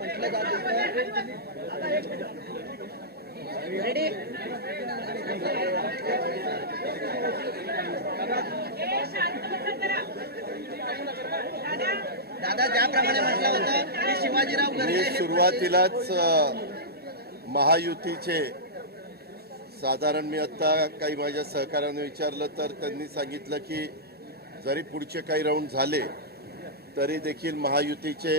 म्हटलं जात रेडी दादा ज्याप्रमाणे म्हटलं होतं की शिवाजीराव मी सुरुवातीलाच महायुतीचे साधारण मी आता काही माझ्या सहकार्याने विचारलं तर त्यांनी सांगितलं की जरी पुढचे काही राऊंड झाले तरी देखील महायुतीचे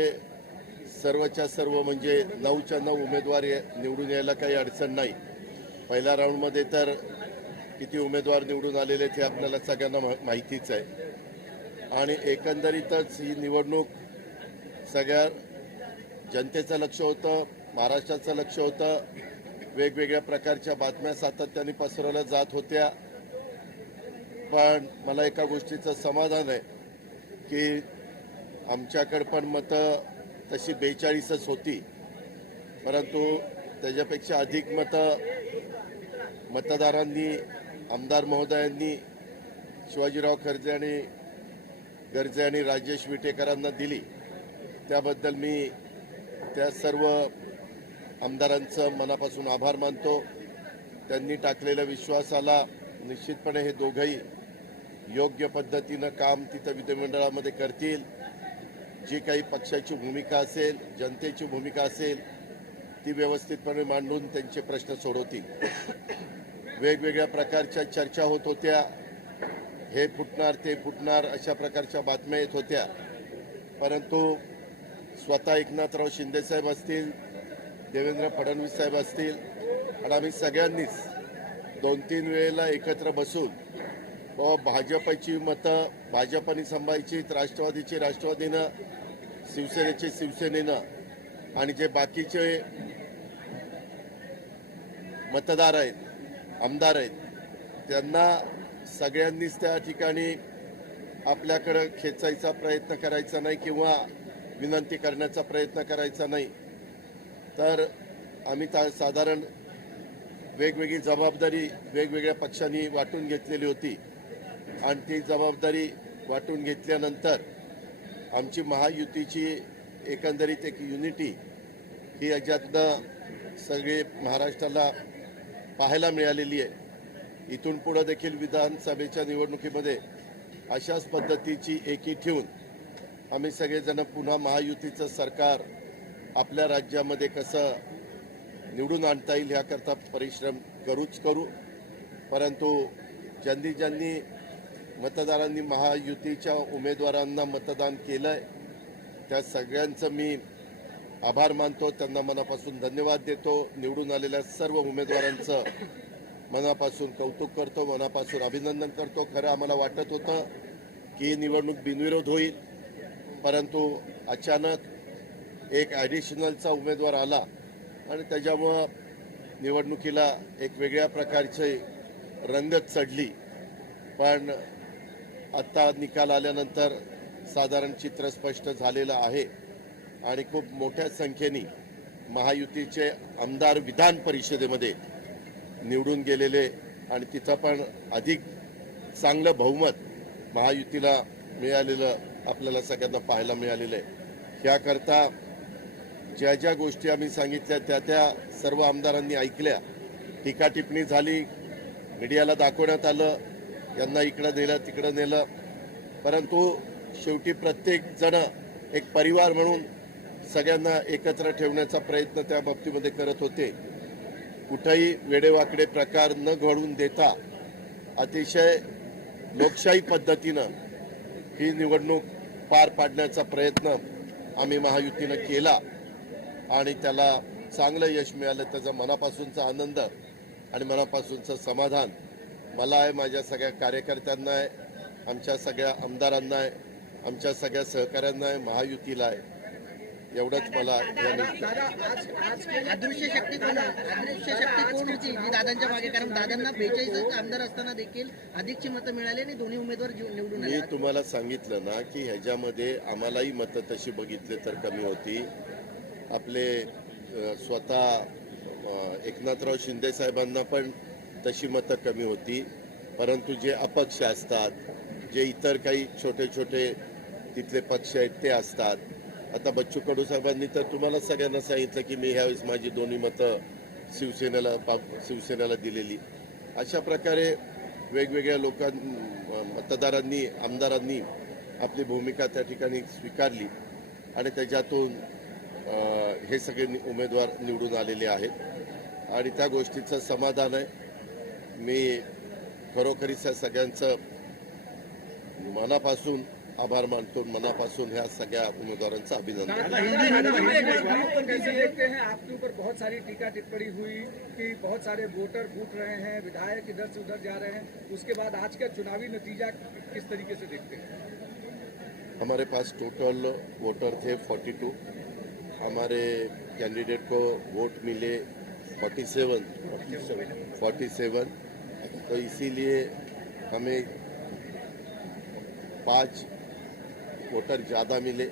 सर्वच्या सर्व म्हणजे नऊच्या नऊ उमेदवार निवडून यायला काही अडचण नाही. पहिल्या राऊंडमध्ये तर किती उमेदवार निवडून आलेले ते आपल्याला सगळ्यांना माहितीच आहे. आणि एकंदरीतच ही निवडणूक सगळ्या जनतेचं लक्ष होतं महाराष्ट्राचं लक्ष होतं. वेगवेगळ्या प्रकारच्या बातम्या सातत्याने पसरवल्या जात होत्या. पण मला एका गोष्टीचं समाधान आहे की आमच्याकडे पण मतं तशी बेचाळीसच होती. परंतु त्याच्यापेक्षा अधिक मतं मतदारांनी आमदार महोदयांनी शिवाजीराव खर्जे आणि गर्जे आणि राजेश विटेकरांना दिली. त्याबद्दल मी त्या सर्व आमदारांचं मनापासून आभार मानतो. त्यांनी टाकलेल्या विश्वासाला निश्चितपणे हे दोघंही योग्य पद्धतीनं काम तिथं विधिमंडळामध्ये करतील. जी काही पक्षाची भूमिका असेल जनतेची भूमिका असेल ती व्यवस्थितपणे मांडून त्यांचे प्रश्न सोडवतील. वेगवेगळ्या प्रकारच्या चर्चा होत होत्या. हे फुटणार ते फुटणार अशा प्रकारच्या बातम्या येत होत्या. परंतु स्वतः एकनाथराव शिंदेसाहेब असतील देवेंद्र फडणवीस साहेब असतील आणि आम्ही सगळ्यांनीच दोन तीन वेळेला एकत्र बसून भाजपची मतं भाजपने सांभाळायची राष्ट्रवादीची राष्ट्रवादीनं शिवसेनेची शिवसेनेनं आणि जे बाकीचे मतदार आहेत आमदार आहेत त्यांना सगळ्यांनीच त्या ठिकाणी आपल्याकडं खेचायचा प्रयत्न करायचा नाही किंवा विनंती करण्याचा प्रयत्न करायचा नाही. तर आम्ही ता साधारण वेगवेगळी जबाबदारी वेगवेगळ्या पक्षांनी वाटून घेतलेली होती. आणि ती जबाबदारी वाटून घेतल्यानंतर आमची महायुतीची एकंदरीत एक युनिटी ही याच्यातनं सगळे महाराष्ट्राला पाहायला मिळालेली आहे. इथून पुढं देखील विधानसभेच्या निवडणुकीमध्ये अशाच पद्धतीची एकी ठेवून आम्ही सगळेजण पुन्हा महायुतीचं सरकार आपल्या राज्यामध्ये कसं निवडून आणता येईल ह्याकरता परिश्रम करूच करू. परंतु ज्यांनी ज्यांनी मतदारांनी महायुतीच्या उमेदवारांना मतदान केलं आहे त्या सगळ्यांचं मी आभार मानतो. त्यांना मनापासून धन्यवाद देतो. निवडून आलेल्या सर्व उमेदवारांचं मनापासून कौतुक करतो. मनापासून अभिनंदन करतो. खरं आम्हाला वाटत होतं की ही निवडणूक बिनविरोध होईल. परंतु अचानक एक ॲडिशनलचा उमेदवार आला आणि त्याच्यामुळं निवडणुकीला एक वेगळ्या प्रकारची रंगत चढली. पण आत्ता निकाल आल्यानंतर साधारण चित्र स्पष्ट झालेलं आहे आणि खूप मोठ्या संख्येने महायुतीचे आमदार विधान परिषदेमध्ये निवडून गेलेले आणि तिथं पण अधिक चांगलं बहुमत महायुतीला मिळालेलं आपल्याला सगळ्यांना पाहायला मिळालेलं आहे. ह्याकरता ज्या ज्या गोष्टी आम्ही सांगितल्या त्या त्या सर्व आमदारांनी ऐकल्या. टीका टिप्पणी झाली मीडियाला दाखवण्यात आलं यांना इकडं नेलं तिकडं नेलं. परंतु शेवटी प्रत्येक जण एक परिवार म्हणून सगळ्यांना एकत्र ठेवण्याचा प्रयत्न त्या बाबतीमध्ये करत होते. कुठंही वेडेवाकडे प्रकार न घडून देता अतिशय लोकशाही पद्धतीनं ही निवडणूक पार पाडण्याचा प्रयत्न आम्ही महायुतीनं केला आणि त्याला चांगलं यश मिळालं त्याचा मनापासूनचा आनंद आणि मनापासूनचं समाधान मला आहे माझ्या सगळ्या कार्यकर्त्यांना आहे आमच्या सगळ्या आमदारांना आहे आमच्या सगळ्या सहकाऱ्यांना आहे महायुतीला आहे. एवढंच मला मी तुम्हाला सांगितलं ना की ह्याच्यामध्ये आम्हालाही मतं तशी बघितले तर कमी होती. आपले स्वतः एकनाथराव शिंदे साहेबांना पण तशी मतं कमी होती. परंतु जे अपक्ष असतात जे इतर काही छोटे छोटे तिथले पक्ष आहेत ते असतात. आता बच्चू कडू साहेबांनी तर तुम्हाला सगळ्यांना सांगितलं की मी ह्यावेळेस माझी दोन्ही मतं शिवसेनेला पा- शिवसेनेला दिलेली. अशा प्रकारे वेगवेगळ्या लोकां मतदारांनी आमदारांनी आपली भूमिका त्या ठिकाणी स्वीकारली आणि त्याच्यातून हे सगळे उमेदवार निवडून आलेले आहेत. आणि त्या गोष्टीचं समाधान आहे. मी खरोखरीच या सगळ्यांचं मनापासून आभार मानतो. मनापासून ह्या सगळ्या उमेदवारांचं अभिनंदन. कैसे देखते हैं आपके ऊपर बहुत सारी टीका टिप्पणी हुई कि बहुत सारे वोटर फूट रहे हैं विधायक इधर से उधर जा रहे हैं। उसके बाद आज का चुनावी नतीजा किस तरीके से देखते हैं? हमारे पास टोटल वोटर थे 42 हमारे कैंडिडेट को वोट मिले 47 47 तो इसीलिए हमें पाँच वोटर ज़्यादा मिले।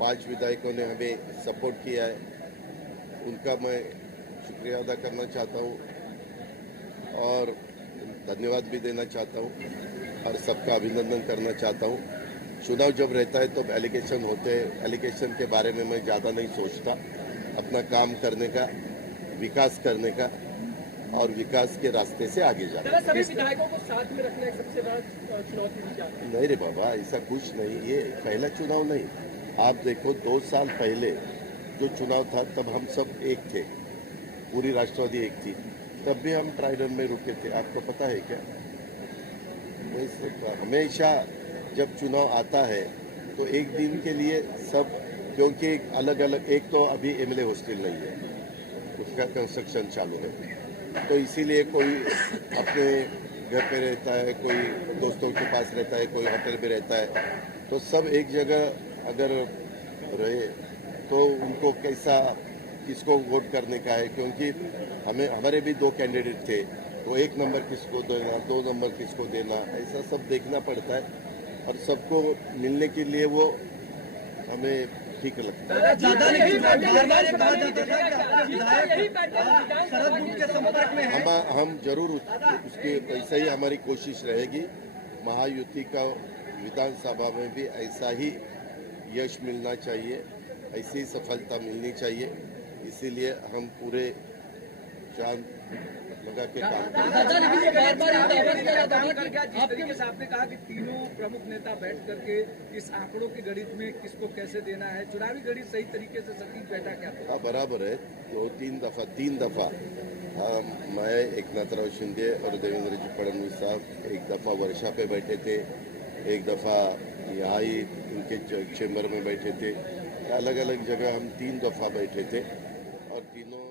पाँच विधायकों ने हमें सपोर्ट किया है। उनका मैं शुक्रिया अदा करना चाहता हूँ और धन्यवाद भी देना चाहता हूँ। और सबका अभिनंदन करना चाहता हूँ। चुनाव जब रहता है तो एलिगेशन होते हैं। एलिगेशन के बारे में मैं ज़्यादा नहीं सोचता। अपना काम करने का। विकास करने का और विकास के रास्ते से आगे जाना सभी विधायकों को साथ में रखना एक सबसे बड़ा चुनौती दी जाती नहीं रे बाबा ऐसा कुछ नहीं ये पहला चुनाव नहीं। आप देखो दो साल पहले जो चुनाव था तब हम सब एक थे पूरी राष्ट्रवादी एक थी। तब भी हम ट्राइडन में रुके थे आपको पता है क्या? हमेशा जब चुनाव आता है तो एक दिन के लिए सब क्योंकि अलग अलग एक तो अभी एमएलए हॉस्टल नहीं है। उसका कंस्ट्रक्शन चालू है। तो इसीलिए कोई अपने घर पे रहता है, कोई दोस्तों के पास रहता है, कोई होटल में रहता है तो सब एक जगह अगर रहे तो उनको कैसा, किसको वोट करने का है? क्योंकि हमें, हमारे भी दो कैंडिडेट थे तो एक नंबर किसको देना, दो नंबर किसको देना, ऐसा सब देखना पड़ता है। और सबको मिलने के लिए वो हमें ठीक है हम हम ज़रूर उसके ऐसा ही हमारी कोशिश रहेगी। महायुति का विधानसभा में भी ऐसा ही यश मिलना चाहिए ऐसी सफलता मिलनी चाहिए। इसीलिए हम पूरे चाँद लगा के काम करेंगे दादा लेकिन ये बार बार ये दावा किया जाता था कर कि गया जिस तरीके से आपने कहा कि तीनों प्रमुख नेता बैठ करके इस आंकड़ों के गणित में किसको कैसे देना है? चुनावी गणित सही तरीके से सटीक बैठा क्या? हाँ बराबर है। दो तीन दफ़ा तीन दफ़ा। हम मैं एकनाथराव शिंदे और देवेंद्र जी फडणवीस साहब एक दफ़ा वर्षा पे बैठे थे एक दफ़ा यहाँ ही उनके च- चेम्बर में बैठे थे। अलग अलग जगह हम तीन दफ़ा बैठे थे और तीनों